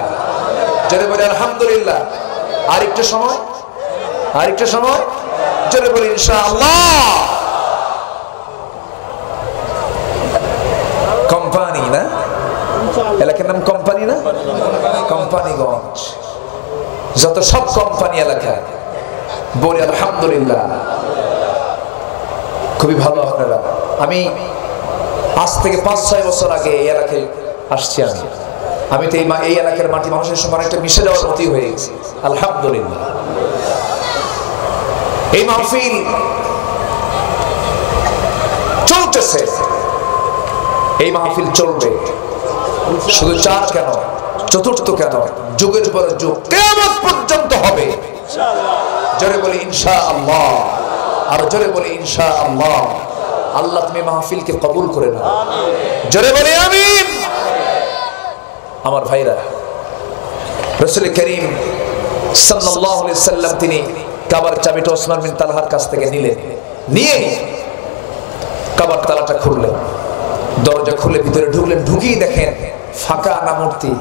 জোরে বলি আলহামদুলিল্লাহ। আর একটু সময়, আর একটু সময়, জোরে বলি ইনশাআল্লাহ। কোম্পানি না, এলাকার নাম কোম্পানি না? কোম্পানিগঞ্জ, যত সব কোম্পানি এলাকা, বলি আলহামদুলিল্লাহ। খুবই ভালো আপনারা। আমি আজ থেকে 5-6 বছর আগে এই এলাকায় আসছি। আমি তো এই এলাকার মাটি মানুষের সঙ্গে অনেকটা মিশে যাওয়ার মতই হয়ে গেছি, আলহামদুলিল্লাহ। এই মাহফিল চলতেছে, এই মাহফিল চলবে। শুধু 4 কেন, 4র্থ কেন, যুগের পর যুগ কিয়ামত পর্যন্ত হবে। জোরে বলি ইনশাআল্লাহ, আর জোরে বলি ইনশাআল্লাহ। আল্লাহ তুমি মাহফিলকে কবুল করে নাও, জোরে বলি আমিন। আমার ভাইরা, রাসূল করিম সাল্লাল্লাহু আলাইহি সাল্লাম তিনি কাবার চাবিটা ওসমান বিন তালহার কাছ থেকে নিলেন। নিয়ে কাবার তালাটা খুললেন, দরজা খুলে ভিতরে ঢুকলেন। ঢুকিয়ে দেখেন ফাঁকা আনা মূর্তি।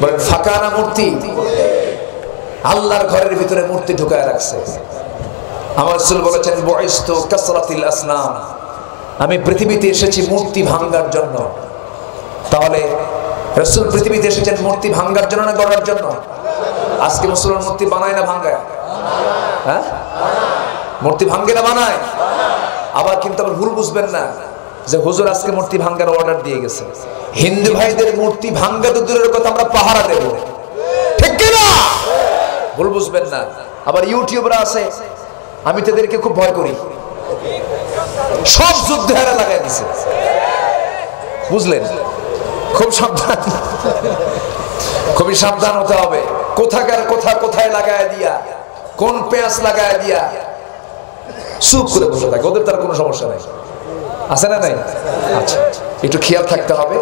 বলেন ফাঁকা আনা মূর্তি। আল্লাহর ঘরের ভিতরে মূর্তি ঢুকায় রাখছে। আমার রাসূল বলেছেন বুইসতু কাসরাতিল আসনাম, আমি পৃথিবীতে এসেছি মূর্তি ভাঙার জন্য। তাহলে রাসূল পৃথিবীতে এসেছেন মূর্তি ভাঙার জন্য না গড়ার জন্য? আজকে মুসলমান মূর্তি বানায় না ভাঙায়? হ্যাঁ, মূর্তি ভাঙে না বানায়? আবার কিন্তু আবার ভুল বুঝবেন না যে হুজুর আজকে মূর্তি ভাঙার অর্ডার দিয়ে গেছে। হিন্দু ভাইদের মূর্তি ভাঙা তো দূরের কথা, আমরা পাহারা দেব, ঠিক কি না? ভুল বুঝবেন না। আবার ইউটিউবরা আছে, আমি তাদেরকে খুব ভয় করি, সব যুদ্ধে হারা লাগাই দিছে, বুঝলেন? খুব সাবধান, খুবই সাবধান হতে হবে। কোথাকার কোথা কোথায় লাগায় দিয়া, কোন পেঁয়াজ লাগায় দিয়া চুপ করে বসে থাকে, ওদের তার কোনো সমস্যা নাই, আছে না নাই? আচ্ছা, একটু খেয়াল থাকতে হবে,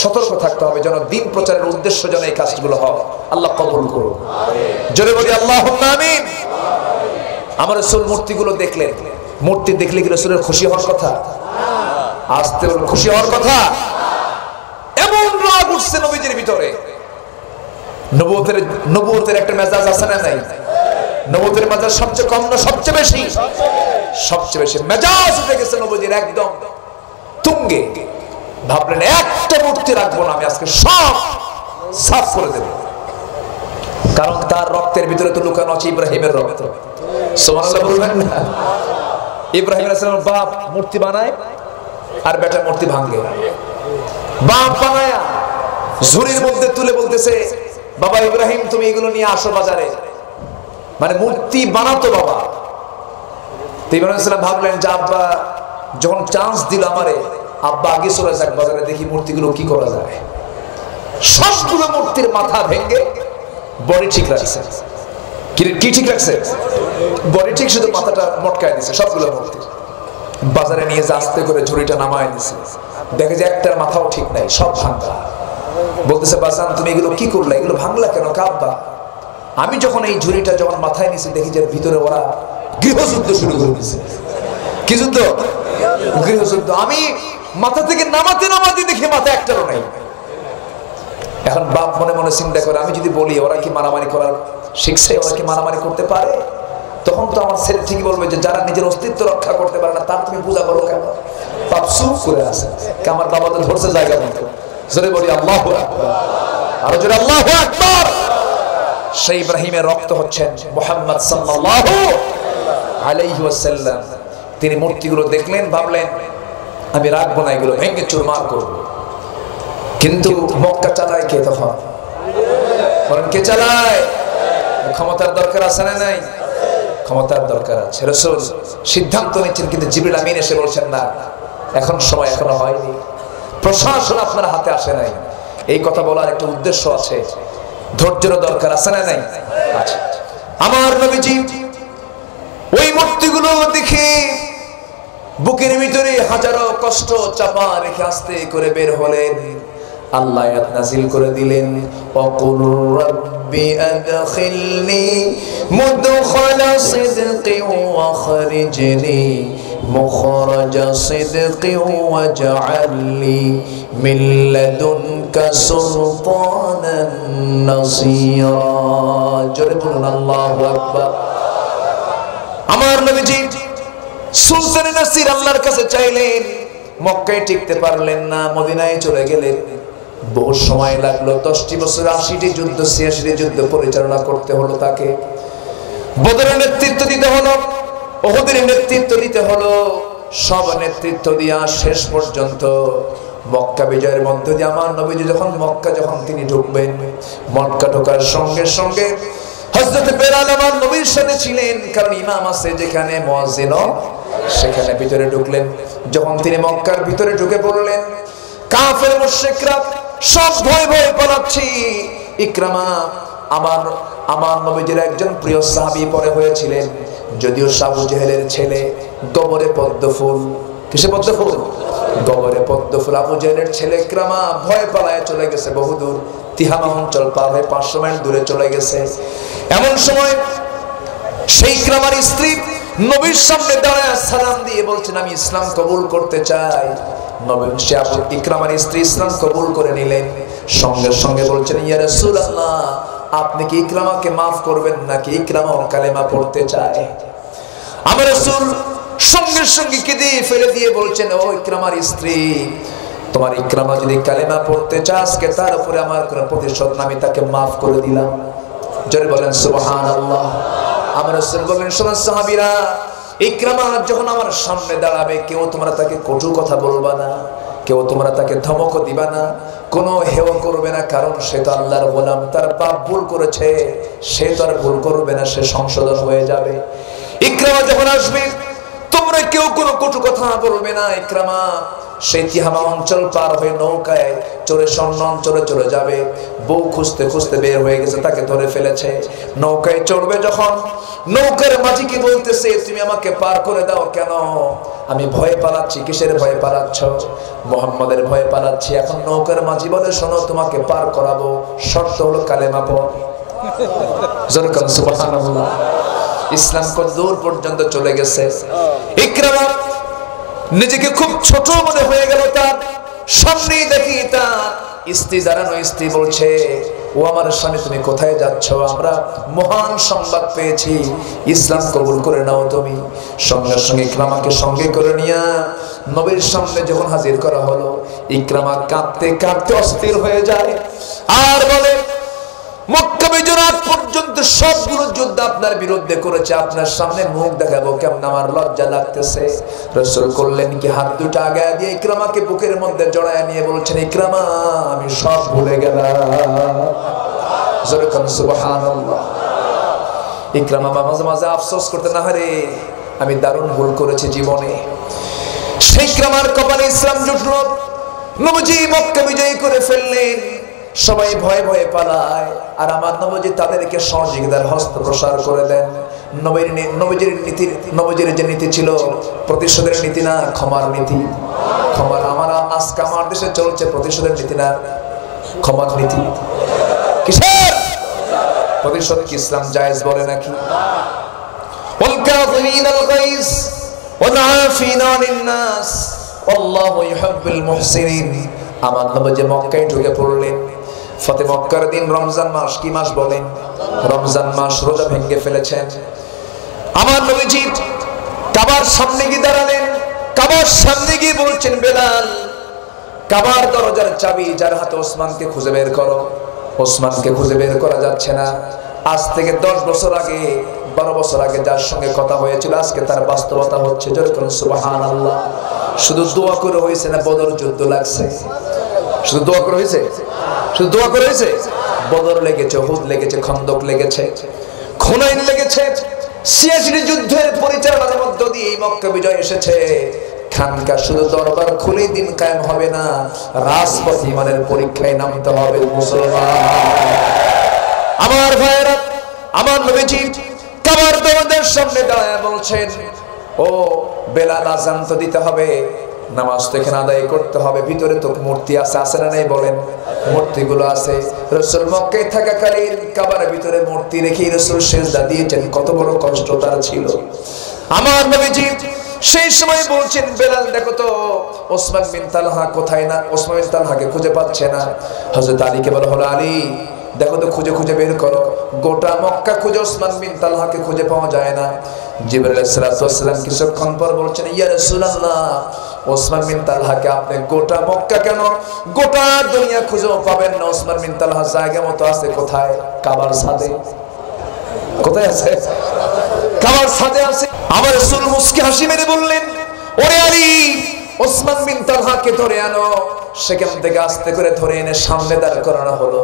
সতর্ক থাকতে হবে যেন দিন প্রচারের উদ্দেশ্য যেন এই কাজগুলো হয়। আল্লাহ কবুল করুন, জোরে বলি আল্লাহুম্মা আমিন। আমার রাসূল মূর্তিগুলো দেখলেন, মূর্তি দেখলে কি রাসূলের খুশি হওয়ার কথা? আসতে বলুন, খুশি হওয়ার কথা। এমন রাগ উঠছে নবীজির ভিতরে। নবুয়তের একটা মেজাজ আছে না নাই? নবুয়তের মেজাজ সবচেয়ে কম না সবচেয়ে বেশি? সবচেয়ে বেশি মেজাজ উঠে গেছে নবীজির একদম তুঙ্গে। ভাবলেন একটা মূর্তি রাখবো না আমি, আজকে সব সাফ করে দেব। কারণ তার রক্তের ভিতরে তো লুকানো আছে ইব্রাহিমের রক্ত। সুবহানাল্লাহ বলবেন না? ইব্রাহিম আলাইহিস সালামের বাপ মূর্তি বানায় আর বেটা মূর্তি ভাঙে। বাপ বানায়া ঝুড়ির মধ্যে তুলে বলতেছে, বাবা ইব্রাহিম তুমি এগুলো নিয়ে আসো বাজারে, মানে মূর্তি বানাতো বাবা। তো ইব্রাহিম আলাইহিস সালাম ভাবলেন যে আব্বা যখন চান্স দিল আমারে, আব্বা আগে চলে যাক বাজারে, দেখি মূর্তিগুলো কি করা যায়। সবগুলো মূর্তির মাথা ভেঙে বডি ঠিক রাখছে। কি ঠিক রাখছে? বডি ঠিক, শুধু মাথাটা মটকায় দিছে। সবগুলো মূর্তি বাজারে নিয়ে যে আস্তে করে ঝুড়িটা নামায় দিছে, দেখে যে একটার মাথাও ঠিক নাই, সব ভাঙা। বলতেছে বাজান তুমি এগুলো কি করলে, এগুলো ভাঙলা কেন? কাব্বা আমি যখন এই ঝুড়িটা যখন মাথায় নিছি, দেখি যে ভিতরে ওরা গৃহযুদ্ধ শুরু করে দিছে। কি যুদ্ধ? গৃহযুদ্ধ। আমি মাথা থেকে নামাতে নামাতে দেখি মাথা একটারও নাই। এখন বাপ মনে মনে চিন্তা করে, আমি যদি বলি ওরা কি মারামারি করার শিখছে, ওরা কি মারামারি করতে পারে, তখন তো আমার ছেলে ঠিকই বলবে যে যারা নিজের অস্তিত্ব রক্ষা করতে পারে না তার তুমি পূজা করো কেন? বাপ চুপ করে আছে, আমার বাবা তো ধরছে জায়গা মতো। জোরে বলি আল্লাহু আকবার, আরো জোরে আল্লাহু আকবার। সেই ইব্রাহিমের রক্ত হচ্ছেন মুহাম্মদ সাল্লাল্লাহু আলাইহি ওয়াসাল্লাম। তিনি মূর্তিগুলো দেখলেন, ভাবলেন আমি রাখবো না, এগুলো ভেঙে চুরমার করবো। কিন্তু মক্কা চালায় কে তখন? বলেন কে চালায়? ক্ষমতার দরকার আছে না নাই? ক্ষমতার দরকার আছে। রাসূল সিদ্ধান্ত নিচ্ছেন, কিন্তু জিবরিল আমিন এসে বলছেন না, এখন সময় এখনো হয়নি, প্রশাসন আপনার হাতে আসে নাই। এই কথা বলার একটা উদ্দেশ্য আছে, ধৈর্যের দরকার আছে না নাই? আচ্ছা, আমার নবীজি ওই মূর্তিগুলো দেখে বুকের ভিতরে হাজারো কষ্ট চাপা রেখে আস্তে করে বের হলেন। আল্লাহ আয়াত নাযিল করে দিলেন, ওয়াকুল রাব্বি আদখিলনি মুদখালা সিদকিন ওয়াখরিজনি মুখরাজা সিদকিন ওয়াজআলনি মিন লাদুনকা সুলতানান নাসীরা। জোরে বলুন আল্লাহু আকবার। আমার নবীজি সুলতান নাসির আল্লাহর কাছে চাইলেন, মক্কায় টিকতে পারলেন না, মদিনায় চলে গেলেন। বহু সময় লাগলো, 10টি বছর 80টি যুদ্ধ 86টি যুদ্ধ পরিচালনা করতে হলো তাকে। বদরের নেতৃত্ব দিতে হলো, উহুদের নেতৃত্ব দিতে হলো, সব নেতৃত্ব দিয়া শেষ পর্যন্ত মক্কা বিজয়ের মধ্য দিয়ে আমার নবীজি যখন মক্কা তিনি ঢুকবেন, মক্কা ঢোকার সঙ্গে সঙ্গে হযরত বেলাল আমার নবীর সাথে ছিলেন, কারণ ইমাম আছে যেখানে মুয়াজ্জিনও সেখানে। ভিতরে ঢুকলেন, যখন তিনি মক্কার ভিতরে ঢুকে পড়লেন, কাফের মুশরিকরা সব ভয় ভয় পালাচ্ছে। ইকরামা আমার নবীজির একজন প্রিয় সাহাবী পরে হয়েছিলেন, যদিও আবু জেহেলের ছেলে, গবরে পদ্ম ফুল। কিসে পদ্ম ফুল? গবরে পদ্ম ফুল। আবু জেহেলের ছেলে ইকরামা ভয় পালায় চলে গেছে বহুদূর, তিহামা অঞ্চল পার হয়ে 500 মাইল দূরে চলে গেছে। এমন সময় সেই ইকরামার স্ত্রী নবীর সামনে দাঁড়ায় সালাম দিয়ে বলছেন, আমি ইসলাম কবুল করতে চাই। নবী ইকরামার স্ত্রী ইসলাম কবুল করে নিলেন। সঙ্গে সঙ্গে বলছেন, ইয়া রাসূলুল্লাহ আপনি কি ইকরামাকে মাফ করবেন নাকি? ইকরামা কালেমা পড়তে চায়। আমার রাসূল সঙ্গে সঙ্গে কেঁদে ফেলে দিয়ে বলছেন, ও ইকরামার স্ত্রী, তোমার ইকরামা যদি কালেমা পড়তে চায়, আজকে তার উপরে আমার কোনো প্রতিশোধ না, আমি তাকে মাফ করে দিলাম। জোরে বলেন সুবহানাল্লাহ। আমার রাসূল বললেন, শোনো সাহাবীরা, ইকরামা যখন আমার সামনে দাঁড়াবে, কেউ তোমরা তাকে কটু কথা বলবা না, কেউ তোমরা তাকে ধমক দিবা না, কোনো হেয় করবে না, কারণ সে তো আল্লাহর গোলাম, তার পাপ ভুল করেছে, সে তো আর ভুল করবে না, সে সংশোধন হয়ে যাবে। ইকরামা যখন আসবে তোমরা কেউ কোনো কটু কথা বলবে না। ইকরামা সেই তিহামা অঞ্চল পার হয়ে নৌকায় চড়ে স্বর্ণ অঞ্চলে চলে যাবে। বউ খুঁজতে খুঁজতে বের হয়ে গেছে, তাকে ধরে ফেলেছে। নৌকায় চড়বে যখন নৌকার মাঝিকে বলতেছে, তুমি আমাকে পার করে দাও। কেন? আমি ভয়ে পালাচ্ছি। কিসের ভয়ে পালাচ্ছ? মুহাম্মাদের ভয়ে পালাচ্ছি। এখন নৌকার মাঝি বলে, শোনো তোমাকে পার করাবো, শর্ত হলো কালেমা পড়ো। জোরে সুবহানাল্লাহ। ইসলাম কত দূর পর্যন্ত চলে গেছে। ইকরামা নিজেকে খুব ছোট মনে হয়ে গেল। তার সামনেই দেখি তার স্ত্রী দাঁড়ানো। স্ত্রী বলছে, ও আমার স্বামী, তুমি কোথায় যাচ্ছ? আমরা মহান সংবাদ পেয়েছি, ইসলাম কবুল করে নাও তুমি। সঙ্গে সঙ্গে ইকরামাকে সঙ্গে করে নিয়ে নবীর সামনে যখন হাজির করা হলো, ইকরামা কাঁদতে কাঁদতে অস্থির হয়ে যায় আর বলে, মক্কা বিজয় পর্যন্ত সবগুলো যুদ্ধ আপনার বিরুদ্ধে করেছে, আপনার সামনে মুখ দেখাবো কেমন আমার লজ্জা লাগতেছে। রাসূল করলেন কি, হাত দুটো আগায় দিয়ে ইকরামাকে বুকের মধ্যে জড়ায় নিয়ে বলছেন, ইকরামা আমি সব ভুলে গেলাম। জোরে বলেন সুবহানাল্লাহ। ইকরামা মাঝে মাঝে আফসোস করতে, না রে আমি দারুণ ভুল করেছি জীবনে। সেই ইকরামার কপালে ইসলাম জুটল। নবীজি মক্কা বিজয় করে ফেললেন। সবাই ভয়ে ভয়ে পালায়, আর আমার নবীজি তাদেরকে সহযোগিতার হস্ত প্রসার করে দেন। নবীজির যে নীতি ছিল প্রতিশোধের নীতি না, ক্ষমার নীতি। ক্ষমার আজকে আমার দেশে চলছে প্রতিশোধের নীতি না, ক্ষমার নীতি। কিসের প্রতিশোধ? কি ইসলাম জায়েজ বলে নাকি? ওয়াল কাযিমিনাল গায়জ ওয়াল আফিনা আনিন নাস আল্লাহু ইউহিব্বুল মুহসিনিন। আমার নবী মক্কায় ঢুকে পড়লেন। ফতে মক্কার দিন রমজান মাস। কি মাস বলেন? রমজান মাস। রোজা ভেঙে ফেলেছেন। আমার নবীজি কাবার সামনে গিয়ে দাঁড়ালেন। কাবার সামনে গিয়ে বলছেন, বেলাল কাবার দরজার চাবি যার হাতে, ওসমানকে খুঁজে বের করো। ওসমানকে খুঁজে বের করা যাচ্ছে না। আজ থেকে 10 বছর আগে 12 বছর আগে যার সঙ্গে কথা হয়েছিল, আজকে তার বাস্তবতা হচ্ছে। জোরে বলেন সুবহানাল্লাহ। শুধু দোয়া করে হয়েছে না, বদর যুদ্ধ লাগছে। শুধু দোয়া করে হয়েছে? শুধু দোয়া করে হয়েছে? বদর লেগেছে, উহুদ লেগেছে, খন্দক লেগেছে, হুনাইন লেগেছে। 86 যুদ্ধের পরিচালনার মধ্য দিয়ে এই মক্কা বিজয় এসেছে। খানকা শুধু দরবার খুলে দিন কায়েম হবে না, রাজপথ ইমানের পরীক্ষায় নামতে হবে মুসলমান। আমার ভাইরা, আমার নবীজি কাবার দরজার সামনে দাঁড়ায় বলছেন, ও বেলাল আযান তো দিতে হবে, নামাজ তো এখানে আদায় করতে হবে। ভিতরে তো মূর্তি আছে না নাই বলেন? মূর্তিগুলো আছে। রাসূল মক্কায় থাকাকালীন কাবার ভিতরে মূর্তি রেখে রাসূল সিজদা দিয়েছেন। কত বড় কষ্ট তার ছিল। আমার নবীজি সেই সময় বলছেন, বেলাল দেখো তো ওসমান বিন তালহা কোথায়? না, ওসমান বিন তালহাকে খুঁজে পাচ্ছে না। হযরত আলীকে বলা হলো, আলী দেখো তো খুঁজে খুঁজে বের করো। গোটা মক্কা খুঁজে ওসমান বিন তালহাকে খুঁজে পাওয়া যায় না। জিবরাইল আলাইহিস সালাম কিছুক্ষণ পর বলছেন, ইয়া রাসূলুল্লাহ ওসমান বিন তালহাকে আপনি গোটা মক্কা কেন গোটা দুনিয়া খুঁজেও পাবেন না। ওসমান বিন তালহা জায়গা মতো আছে কোথায়? কাবার ছাদে। কোথায় আছে? কাবার ছাদে আছে। আমার রাসূল মুস্কি হাসি মেরে বললেন, ওরে আলী ওসমান বিন তালহাকে ধরে আনো। সেখান থেকে আস্তে করে ধরে এনে সামনে দাঁড় করানো হলো।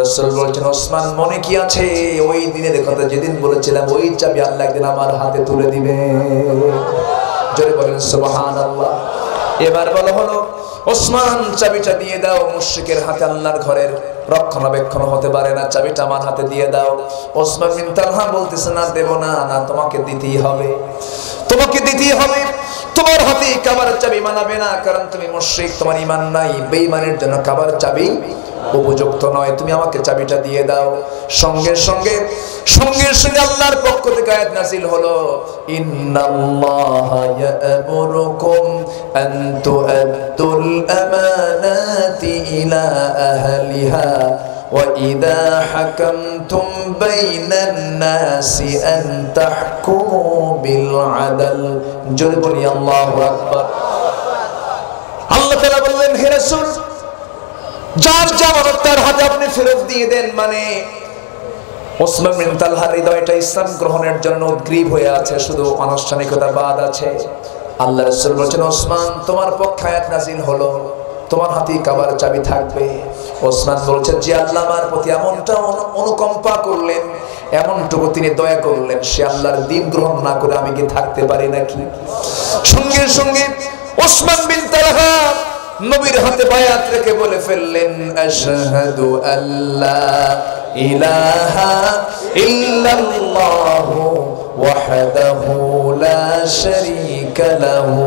রাসূল বলছেন, ওসমান মনে কি আছে ওই দিনের কথা যেদিন বলেছিলাম ওই চাবি আল্লাহ একদিন আমার হাতে তুলে দিবে? জোরে বলেন সুবহানাল্লাহ। এবার বলা হলো, ওসমান চাবিটা দিয়ে দাও। মুশরিকের হাতে আল্লাহর ঘরের রক্ষণাবেক্ষণ হতে পারে না, চাবিটা আমার হাতে দিয়ে দাও। ওসমান বিন তালহা বলতেছে, না দেব না, না তোমাকে দিতেই হবে, তোমাকে দিতেই হবে। তোমার হাতে কাবার চাবি মানাবে না, কারণ তুমি মুশরিক, তোমার ঈমান নাই। বেঈমানের জন্য কাবার চাবি উপযুক্ত নয়, তুমি আমাকে চাবিটা দিয়ে দাও। সঙ্গে সঙ্গে আল্লাহর পক্ষ থেকে আয়াত নাযিল হলো, ইন্নাল্লাহা ইয়া'মুরুকুম আন তু'আদ্দুল আমানাতি ইলা আহলিহা ওয়া ইযা হাকামতুম বাইনান নাসি আন তাহকুমু বিল আদল। জোরে বলি আল্লাহু আকবার। আল্লাহ তাআলা বললেন, হে রাসূল যার জামানত তার হাতে আপনি ফেরত দিয়ে দেন। মানে ওসমান বিন তালহার হৃদয়টা ইসলাম গ্রহণের জন্য উদ্গ্রীব হয়ে আছে, শুধু আনুষ্ঠানিকতা বাদ আছে। আল্লাহ রাসূল বলেন, ওসমান তোমার পক্ষে আয়াত নাযিল হলো, তোমার হাতেই কাবার চাবি থাকবে। ওসমান বলছেন, যে আল্লাহ আমার প্রতি এমনটা অনুকম্পা করলেন, এমনটুকু তিনি দয়া করলেন, সে আল্লাহর দ্বীন গ্রহণ না করে আমি কি থাকতে পারি নাকি? সঙ্গে সঙ্গে ওসমান বিন তালহা নবীর হাতে বায়াত রেখে বলে ফেললেন, আশহাদু আল্লা ইলাহা ইল্লাল্লাহু ওয়াহদাহু লা শারীকা লাহু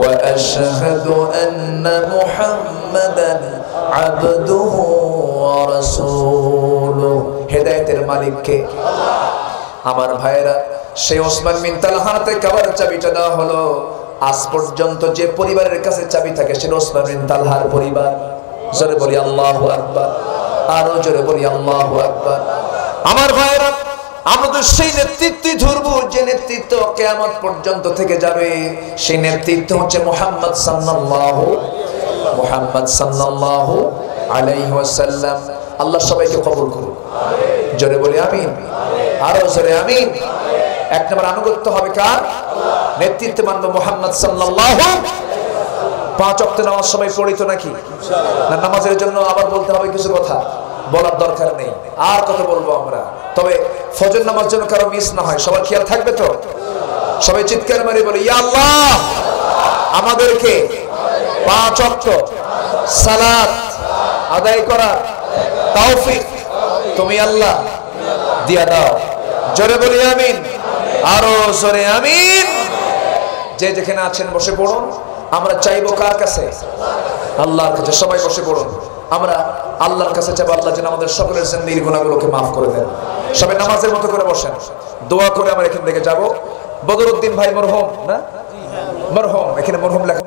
ওয়া আশহাদু আন্না মুহাম্মাদান আবদুহু ওয়া রাসূলুহু। হেদায়েতের মালিক কে? আমার ভাইরা, সেই ওসমান বিন তালহার হাতে কাবার চাবিটা দেওয়া হলো। আজ পর্যন্ত যে পরিবারের কাছে চাবি থাকে সেটা ওসমান বিন তালহার পরিবার। জোরে বলি আল্লাহু আকবার, আরো জোরে বলি আল্লাহু আকবার। আমার ভাইরা, আমরা তো সেই নেতৃত্বই ধরবো যে নেতৃত্ব কিয়ামত পর্যন্ত থেকে যাবে। সেই নেতৃত্ব হচ্ছে মুহাম্মদ সাল্লাল্লাহু আলাইহি ওয়াসাল্লাম। আল্লাহ সবাইকে কবুল করুন, জোরে বলি আমিন, আরো জোরে আমিন। এক নম্বর আনুগত্য হবে কার? নেতৃত্ব মানব মুহাম্মদ সাল্লাল্লাহু। 5 ওয়াক্ত নামাজ সবাই পড়িত নাকি? না, নামাজের জন্য আবার বলতে হবে কিছু কথা, বলার দরকার নেই। আর কত বলবো আমরা? তবে ফজর নামাজ যেন কারো মিস না হয়, সবার খেয়াল থাকবে তো? সবাই চিৎকার মারি বলি, ইয়া আল্লাহ, আমাদেরকে 5 ওয়াক্ত সালাত আদায় করার তৌফিক তুমি আল্লাহ দিয়া দাও। জোরে বলি আমিন, আরো জোরে আমিন। যে যেখানে আছেন বসে পড়ুন। আমরা চাইবো কার কাছে? আল্লাহর কাছে। সবাই বসে পড়ুন। আমরা আল্লাহর কাছে চাইবো আল্লাহ যেন আমাদের সকলের জিন্দেগির গুনাহগুলোকে মাফ করে দেন। সবাই নামাজের মতো করে বসেন, দোয়া করে আমরা এখান থেকে যাব। বদরউদ্দিন ভাই মরহুম না? মরহুম, এখানে মরহুম লেখা।